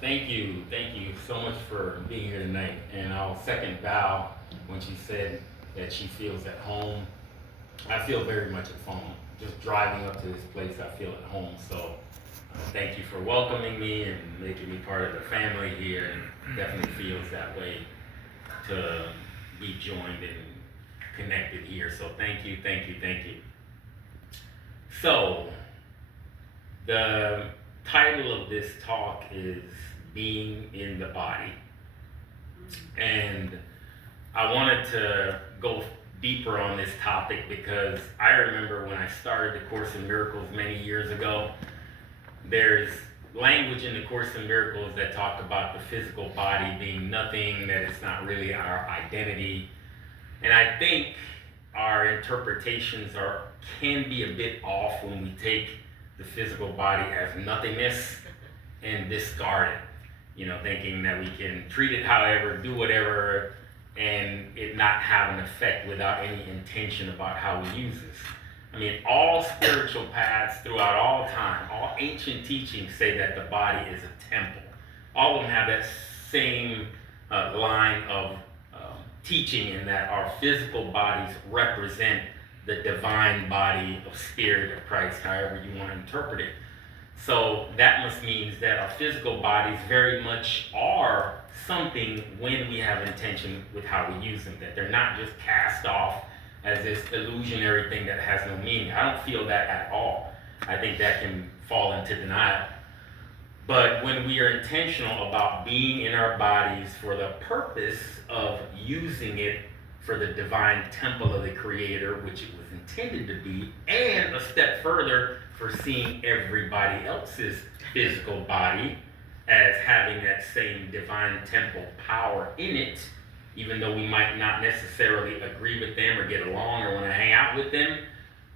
Thank you so much for being here tonight. And I'll second Val when she said that she feels at home. I feel very much at home. Just driving up to this place, I feel at home. So thank you for welcoming me and making me part of the family here. And definitely feels that way to be joined and connected here. So thank you, thank you, thank you. So the title of this talk is Being in the Body. And I wanted to go deeper on this topic because I remember when I started the Course in Miracles many years ago, there's language in the Course in Miracles that talk about the physical body being nothing, that it's not really our identity. And I think our interpretations can be a bit off when we take the physical body as nothingness and discard it. Thinking that we can treat it however, do whatever, and it not have an effect without any intention about how we use this. I mean, all spiritual paths throughout all time, all ancient teachings say that the body is a temple. All of them have that same line of teaching in that our physical bodies represent the divine body of spirit of Christ, however you want to interpret it. So that must mean that our physical bodies very much are something when we have intention with how we use them, that they're not just cast off as this illusionary thing that has no meaning. I don't feel that at all. I think that can fall into denial. But when we are intentional about being in our bodies for the purpose of using it for the divine temple of the Creator, which it was intended to be, and a step further for seeing everybody else's physical body as having that same divine temple power in it, even though we might not necessarily agree with them or get along or want to hang out with them.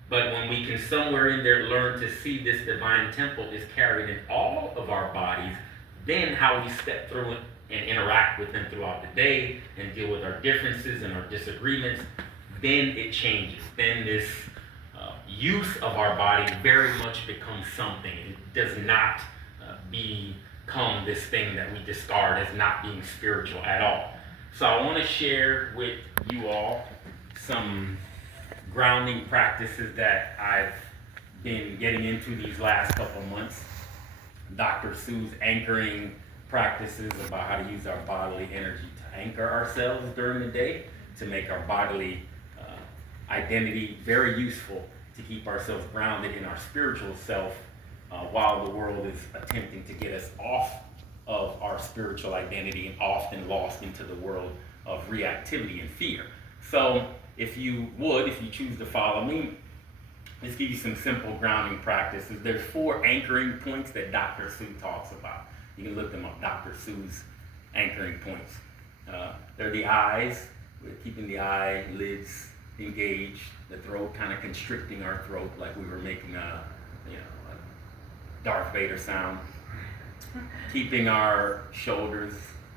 But when we can somewhere in there learn to see this divine temple is carried in all of our bodies, then how we step through it and interact with them throughout the day and deal with our differences and our disagreements, then it changes. Then this use of our body very much becomes something. It does not become this thing that we discard as not being spiritual at all. So I want to share with you all some grounding practices that I've been getting into these last couple months. Dr. Sue's anchoring practices about how to use our bodily energy to anchor ourselves during the day, to make our bodily identity very useful to keep ourselves grounded in our spiritual self while the world is attempting to get us off of our spiritual identity and often lost into the world of reactivity and fear. So if you choose to follow me, let's give you some simple grounding practices. There's 4 anchoring points that Dr. Sue talks about. You can look them up, Dr. Sue's anchoring points. They're the eyes, we're keeping the eyelids engaged, the throat kind of constricting our throat like we were making a Darth Vader sound. Keeping our shoulders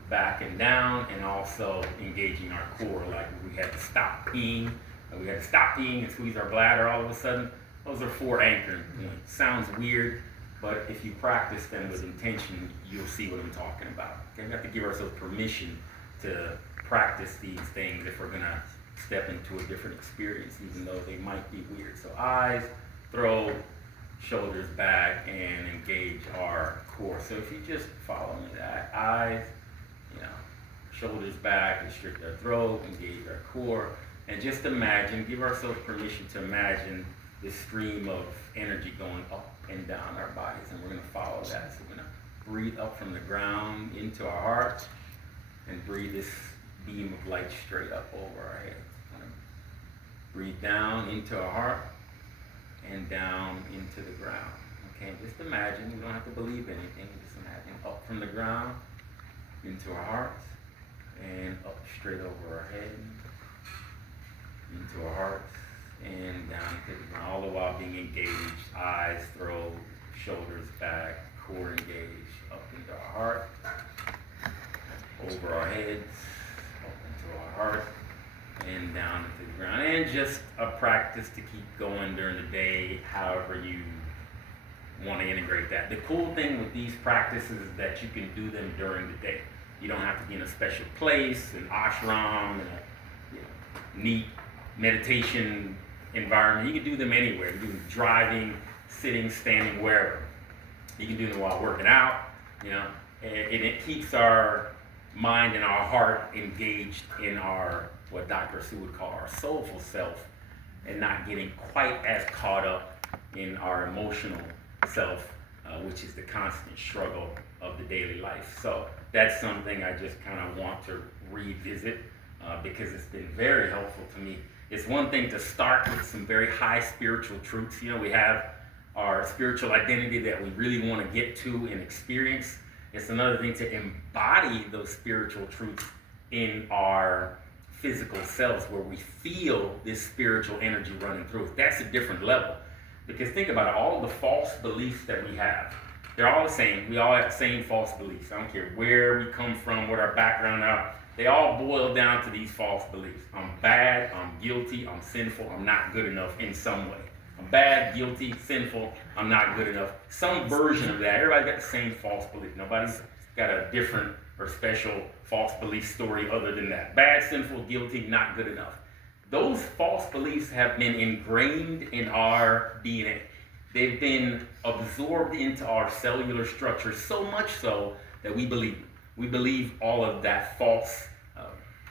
back and down, and also engaging our core like we had to stop peeing. We had to stop peeing and squeeze our bladder all of a sudden. Those are 4 anchoring points. Sounds weird, but if you practice them with intention, you'll see what I'm talking about. Okay? We have to give ourselves permission to practice these things if we're going to step into a different experience, even though they might be weird. So eyes, throat, shoulders back, and engage our core. So if you just follow me, that eyes, shoulders back, restrict our throat, engage our core, and just imagine, give ourselves permission to imagine this stream of energy going up and down our bodies, and we're going to follow that. So we're going to breathe up from the ground into our heart, and breathe this beam of light straight up over our head. Breathe down into our heart, and down into the ground. Okay, just imagine, you don't have to believe anything, just imagine up from the ground, into our hearts, and up straight over our head, into our hearts, and down to the ground, all the while being engaged, eyes, throat, shoulders back, core engaged, up into our heart, over our heads, up into our heart, and down into the ground. And just a practice to keep going during the day, however you want to integrate that. The cool thing with these practices is that you can do them during the day. You don't have to be in a special place, an ashram, a neat meditation environment. You can do them anywhere. You can do them driving, sitting, standing, wherever. You can do them while working out, and it keeps our mind and our heart engaged in our, what Dr. Sue would call our soulful self, and not getting quite as caught up in our emotional self, which is the constant struggle of the daily life. So that's something I just kind of want to revisit because it's been very helpful to me. It's one thing to start with some very high spiritual truths. We have our spiritual identity that we really want to get to and experience. It's another thing to embody those spiritual truths in our physical selves where we feel this spiritual energy running through us. That's a different level. Because think about it, all the false beliefs that we have, they're all the same. We all have the same false beliefs. I don't care where we come from, what our background are. They all boil down to these false beliefs. I'm bad, I'm guilty, I'm sinful, I'm not good enough in some way. I'm bad, guilty, sinful, I'm not good enough. Some version of that. Everybody got the same false belief. Nobody's got a different or special false belief story other than that. Bad, sinful, guilty, not good enough. Those false beliefs have been ingrained in our DNA. They've been absorbed into our cellular structure so much so that we believe it. We believe all of that false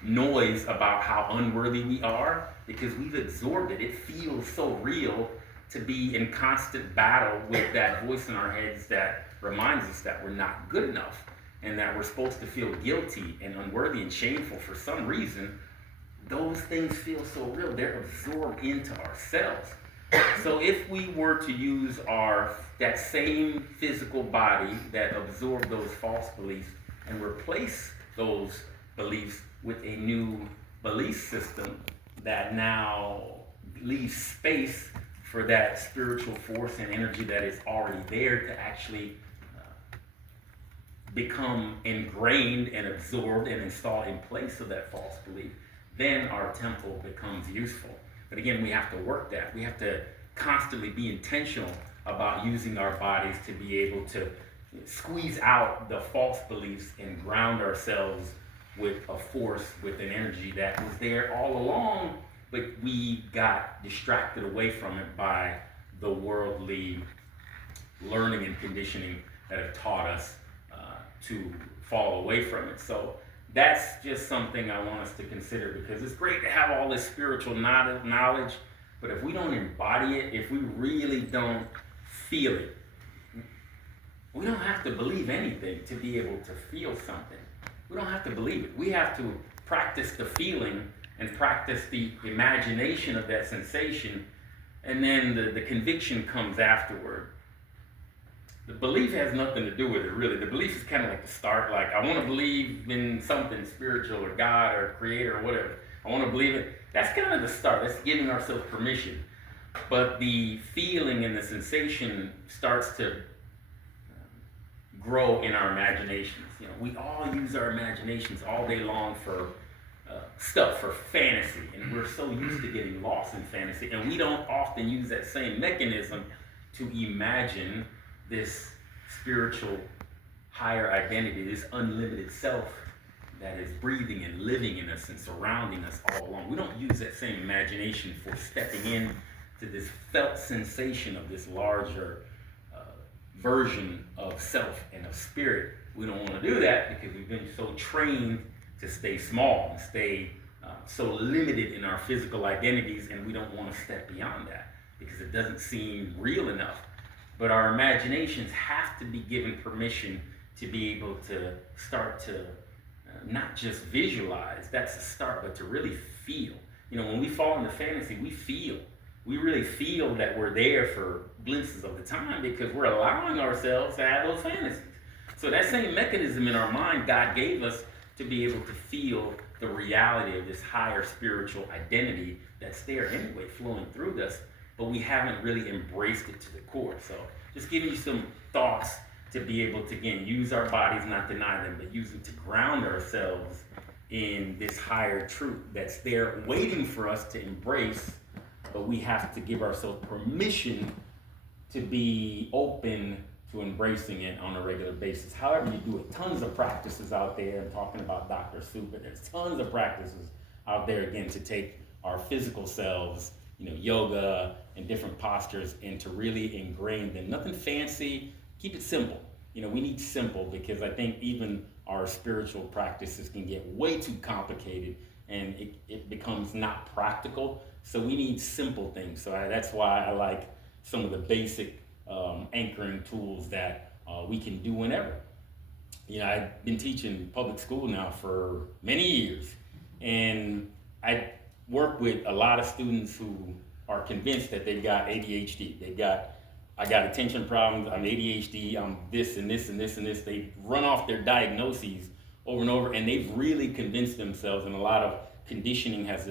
noise about how unworthy we are because we've absorbed it. It feels so real to be in constant battle with that voice in our heads that reminds us that we're not good enough and that we're supposed to feel guilty and unworthy and shameful for some reason. Those things feel so real. They're absorbed into ourselves. So if we were to use that same physical body that absorbed those false beliefs and replace those beliefs with a new belief system that now leaves space for that spiritual force and energy that is already there to actually become ingrained and absorbed and installed in place of that false belief, then our temple becomes useful. But again, we have to work that. We have to constantly be intentional about using our bodies to be able to squeeze out the false beliefs and ground ourselves with a force, with an energy that was there all along, but we got distracted away from it by the worldly learning and conditioning that have taught us to fall away from it. So that's just something I want us to consider because it's great to have all this spiritual knowledge, but if we don't embody it, if we really don't feel it, we don't have to believe anything to be able to feel something. We don't have to believe it. We have to practice the feeling and practice the imagination of that sensation, and then the conviction comes afterward. The belief has nothing to do with it, really. The belief is kind of like the start, like I want to believe in something spiritual or God or creator or whatever. I want to believe it. That's kind of the start. That's giving ourselves permission. But the feeling and the sensation starts to grow in our imaginations. We all use our imaginations all day long for stuff, for fantasy, and we're so used to getting lost in fantasy, and we don't often use that same mechanism to imagine this spiritual higher identity, this unlimited self that is breathing and living in us and surrounding us all along. We don't use that same imagination for stepping in to this felt sensation of this larger version of self and of spirit. We don't want to do that because we've been so trained to stay small and stay so limited in our physical identities, and we don't want to step beyond that because it doesn't seem real enough. But our imaginations have to be given permission to be able to start to not just visualize, that's a start, but to really feel. When we fall into fantasy, we feel. We really feel that we're there for glimpses of the time because we're allowing ourselves to have those fantasies. So that same mechanism in our mind God gave us to be able to feel the reality of this higher spiritual identity that's there anyway, flowing through us, but we haven't really embraced it to the core. So just giving you some thoughts to be able to, again, use our bodies, not deny them, but use them to ground ourselves in this higher truth that's there waiting for us to embrace, but we have to give ourselves permission to be open to embracing it on a regular basis. However you do it, tons of practices out there. I'm talking about Dr. Sue, but there's tons of practices out there, again, to take our physical selves, yoga and different postures, and to really ingrain them. Nothing fancy, keep it simple. We need simple, because I think even our spiritual practices can get way too complicated and it becomes not practical. So we need simple things. So that's why I like some of the basic anchoring tools that we can do whenever. I've been teaching public school now for many years, and I work with a lot of students who are convinced that they've got ADHD. I got attention problems, I'm ADHD, I'm this and this and this and this. They run off their diagnoses over and over, and they've really convinced themselves, and a lot of conditioning has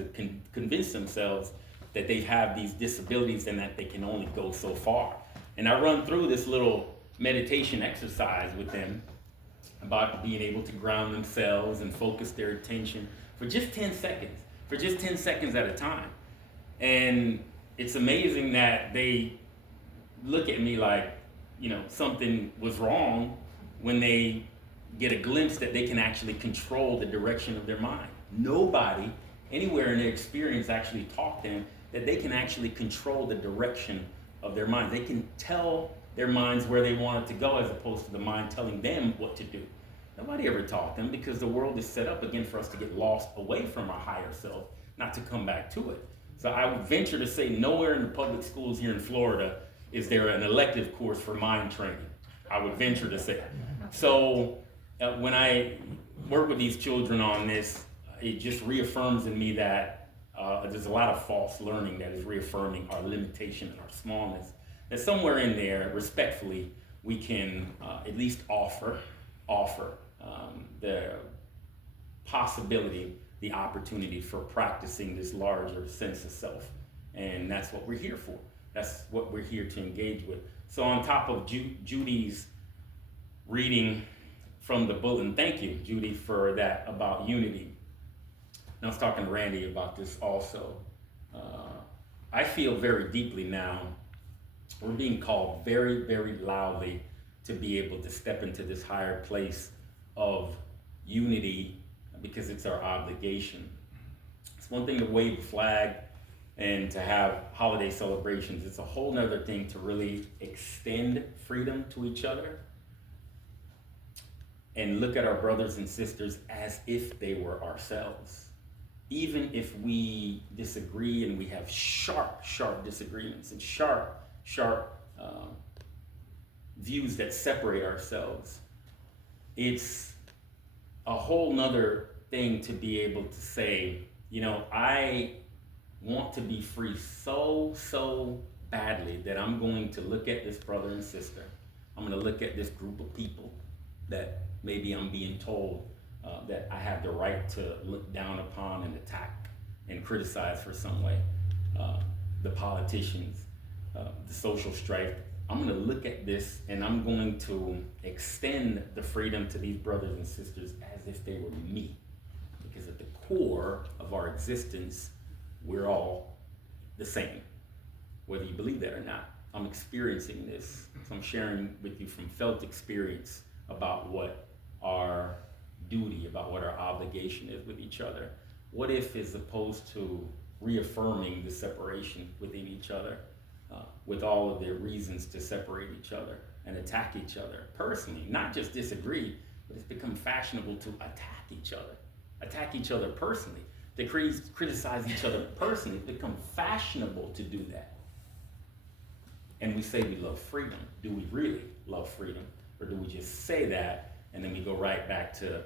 convinced themselves that they have these disabilities and that they can only go so far. And I run through this little meditation exercise with them about being able to ground themselves and focus their attention for just 10 seconds at a time. And it's amazing that they look at me like, something was wrong when they get a glimpse that they can actually control the direction of their mind. Nobody anywhere in their experience actually taught them that they can actually control the direction of their mind. They can tell their minds where they want it to go, as opposed to the mind telling them what to do. Nobody ever taught them, because the world is set up again for us to get lost away from our higher self, not to come back to it. So I would venture to say nowhere in the public schools here in Florida is there an elective course for mind training. I would venture to say. So when I work with these children on this, it just reaffirms in me that there's a lot of false learning that is reaffirming our limitation and our smallness. That somewhere in there, respectfully, we can at least offer the possibility, the opportunity for practicing this larger sense of self. And that's what we're here for. That's what we're here to engage with. So on top of Judy's reading from the bulletin, thank you, Judy, for that about unity. And I was talking to Randy about this also. I feel very deeply now, we're being called very, very loudly to be able to step into this higher place of unity, because it's our obligation. It's one thing to wave a flag and to have holiday celebrations. It's a whole nother thing to really extend freedom to each other and look at our brothers and sisters as if they were ourselves. Even if we disagree and we have sharp disagreements and sharp views that separate ourselves, it's a whole nother thing to be able to say, I want to be free so badly that I'm going to look at this brother and sister. I'm going to look at this group of people that maybe I'm being told that I have the right to look down upon and attack and criticize for some way. The politicians, the social strife. I'm going to look at this and I'm going to extend the freedom to these brothers and sisters as if they were me. Because at the core of our existence, we're all the same, whether you believe that or not. I'm experiencing this, so I'm sharing with you from felt experience about what our duty, about what our obligation is with each other. What if, as opposed to reaffirming the separation within each other, with all of their reasons to separate each other and attack each other personally, not just disagree, but it's become fashionable to attack each other personally, to criticize each other personally. It's become fashionable to do that. And we say we love freedom. Do we really love freedom? Or do we just say that and then we go right back to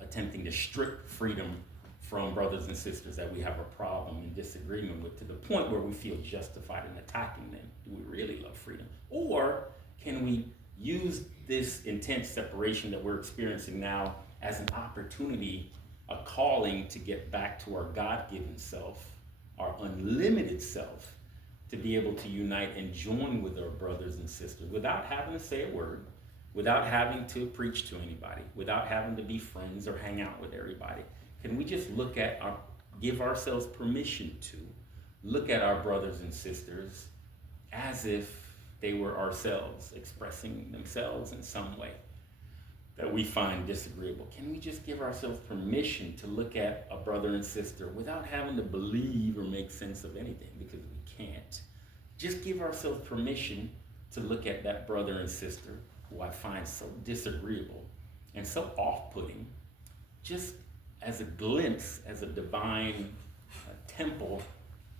attempting to strip freedom from brothers and sisters that we have a problem and disagreement with, to the point where we feel justified in attacking them? Do we really love freedom? Or can we use this intense separation that we're experiencing now as an opportunity, a calling to get back to our God-given self, our unlimited self, to be able to unite and join with our brothers and sisters without having to say a word, without having to preach to anybody, without having to be friends or hang out with everybody? Can we just give ourselves permission to look at our brothers and sisters as if They were ourselves expressing themselves in some way that we find disagreeable. Can we just give ourselves permission to look at a brother and sister without having to believe or make sense of anything, because we can't? Just give ourselves permission to look at that brother and sister who I find so disagreeable and so off-putting, just as a glimpse, as a divine temple,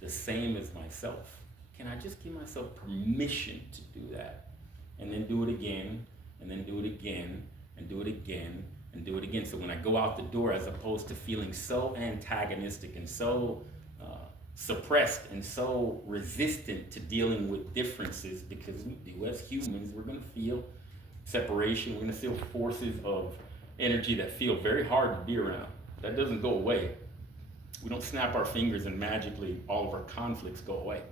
the same as myself. Can I just give myself permission to do that? And then do it again, and then do it again, and do it again, and do it again. So when I go out the door, as opposed to feeling so antagonistic and so suppressed and so resistant to dealing with differences, because we do as humans, we're going to feel separation, we're going to feel forces of energy that feel very hard to be around. That doesn't go away. We don't snap our fingers and magically all of our conflicts go away.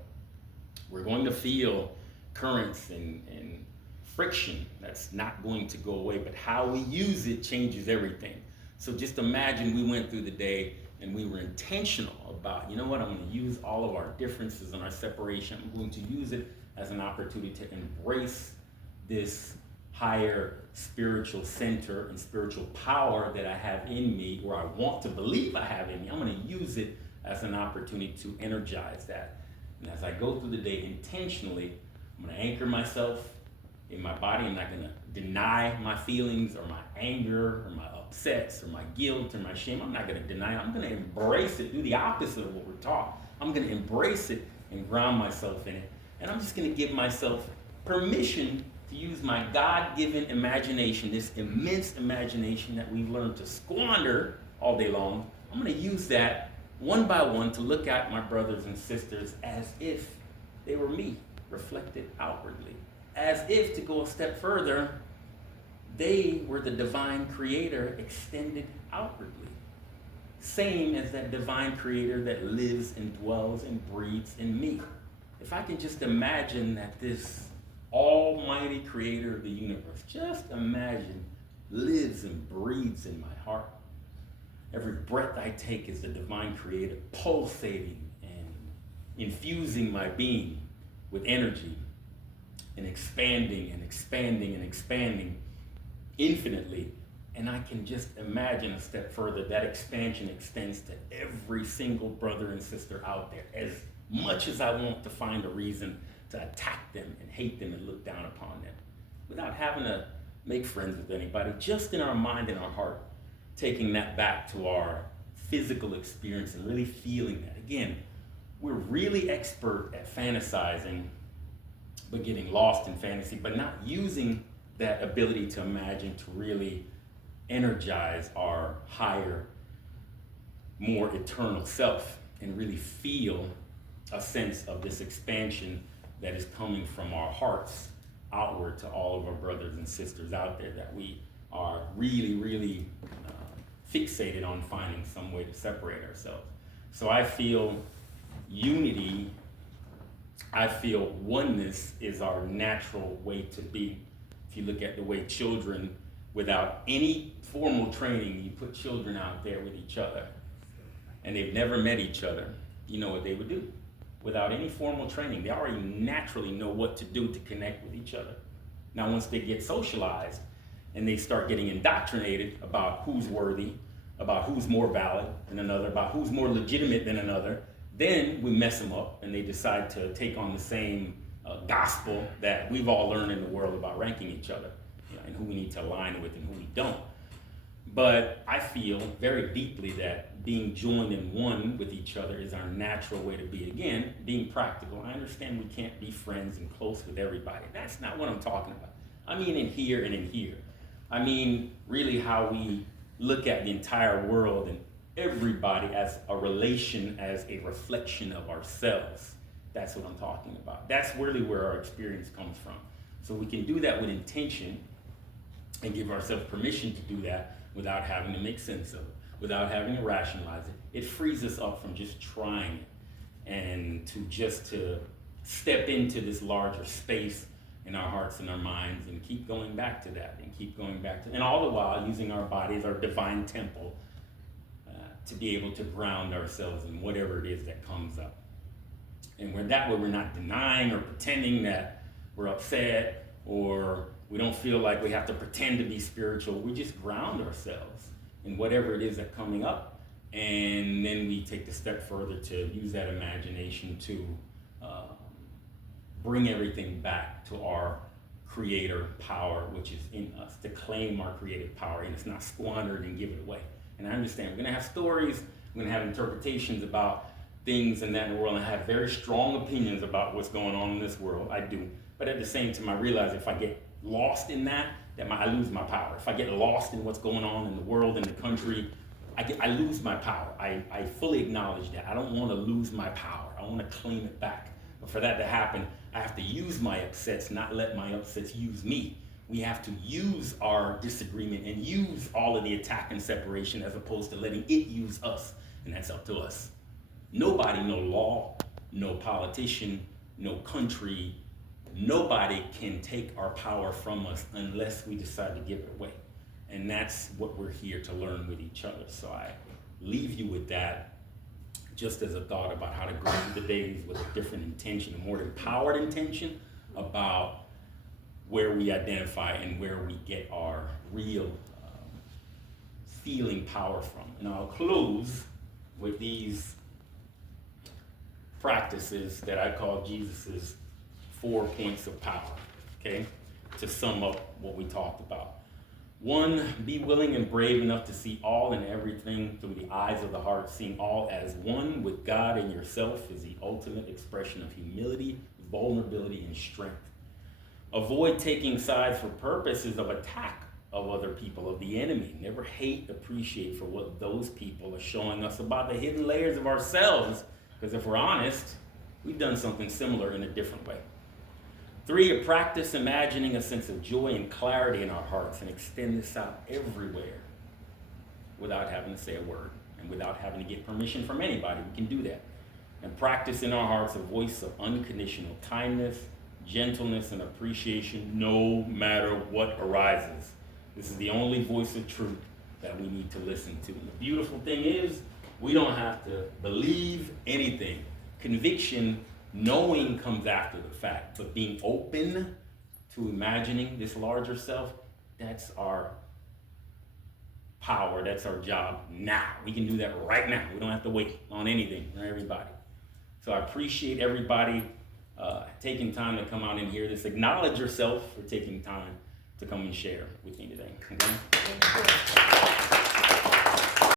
We're going to feel currents and friction that's not going to go away, but how we use it changes everything. So just imagine we went through the day and we were intentional about, you know what, I'm going to use all of our differences and our separation. I'm going to use it as an opportunity to embrace this higher spiritual center and spiritual power that I have in me, or I want to believe I have in me. I'm going to use it as an opportunity to energize that. And as I go through the day intentionally, I'm going to anchor myself in my body. I'm not going to deny my feelings or my anger or my upsets or my guilt or my shame. I'm not going to deny it. I'm going to embrace it, do the opposite of what we're taught. I'm going to embrace it and ground myself in it. And I'm just going to give myself permission to use my God-given imagination, this immense imagination that we've learned to squander all day long. I'm going to use that one by one to look at my brothers and sisters as if they were me, reflected outwardly. As if, to go a step further, they were the divine creator extended outwardly. Same as that divine creator that lives and dwells and breathes in me. If I can just imagine that this almighty creator of the universe, just imagine, lives and breathes in my heart. Every breath I take is the divine creator pulsating and infusing my being with energy and expanding and expanding and expanding infinitely. And I can just imagine a step further, that expansion extends to every single brother and sister out there, as much as I want to find a reason to attack them and hate them and look down upon them, without having to make friends with anybody, just in our mind and our heart, taking that back to our physical experience and really feeling that. Again, we're really expert at fantasizing, but getting lost in fantasy, but not using that ability to imagine to really energize our higher, more eternal self and really feel a sense of this expansion that is coming from our hearts outward to all of our brothers and sisters out there, that we are really, really fixated on finding some way to separate ourselves. So I feel unity, I feel oneness is our natural way to be. If you look at the way children, without any formal training, you put children out there with each other and they've never met each other, you know what they would do? Without any formal training, they already naturally know what to do to connect with each other. Now, once they get socialized and they start getting indoctrinated about who's worthy, about who's more valid than another, about who's more legitimate than another, then we mess them up and they decide to take on the same gospel that we've all learned in the world about ranking each other, you know, and who we need to align with and who we don't. But I feel very deeply that being joined in one with each other is our natural way to be. Again, being practical. I understand we can't be friends and close with everybody. That's not what I'm talking about. I mean in here and in here. I mean really how we look at the entire world and everybody as a relation, as a reflection of ourselves. That's what I'm talking about. That's really where our experience comes from. So we can do that with intention and give ourselves permission to do that without having to make sense of it, without having to rationalize it. It frees us up from just trying it and to step into this larger space in our hearts and our minds and keep going back to that and keep going back to, and all the while using our bodies, our divine temple, to be able to ground ourselves in whatever it is that comes up. And that way we're not denying or pretending that we're upset, or we don't feel like we have to pretend to be spiritual. We just ground ourselves in whatever it is that's coming up, and then we take the step further to use that imagination to bring everything back to our creator power, which is in us, to claim our creative power, and it's not squandered and give it away. And I understand we're going to have stories, we're going to have interpretations about things and that in the world, and I have very strong opinions about what's going on in this world. I do. But at the same time, I realize if I get lost in that, I lose my power. If I get lost in what's going on in the world, in the country, I lose my power. I fully acknowledge that. I don't want to lose my power. I want to claim it back. But for that to happen, I have to use my upsets, not let my upsets use me. We have to use our disagreement and use all of the attack and separation as opposed to letting it use us. And that's up to us. Nobody, no law, no politician, no country, nobody can take our power from us unless we decide to give it away. And that's what we're here to learn with each other. So I leave you with that, just as a thought about how to go through the days with a different intention, a more empowered intention about where we identify and where we get our real feeling power from. And I'll close with these practices that I call Jesus's 4 points of power, okay, to sum up what we talked about. 1, be willing and brave enough to see all and everything through the eyes of the heart. Seeing all as one with God and yourself is the ultimate expression of humility, vulnerability, and strength. Avoid taking sides for purposes of attack of other people, of the enemy. Never hate, appreciate for what those people are showing us about the hidden layers of ourselves, because if we're honest, we've done something similar in a different way. 3, practice imagining a sense of joy and clarity in our hearts and extend this out everywhere without having to say a word and without having to get permission from anybody. We can do that. And practice in our hearts a voice of unconditional kindness, gentleness, and appreciation no matter what arises. This is the only voice of truth that we need to listen to. And the beautiful thing is, we don't have to believe anything. Conviction, knowing, comes after the fact, but being open to imagining this larger self, that's our power, that's our job now. We can do that right now. We don't have to wait on anything or everybody. So I appreciate everybody taking time to come out and hear this. Acknowledge yourself for taking time to come and share with me today. Okay?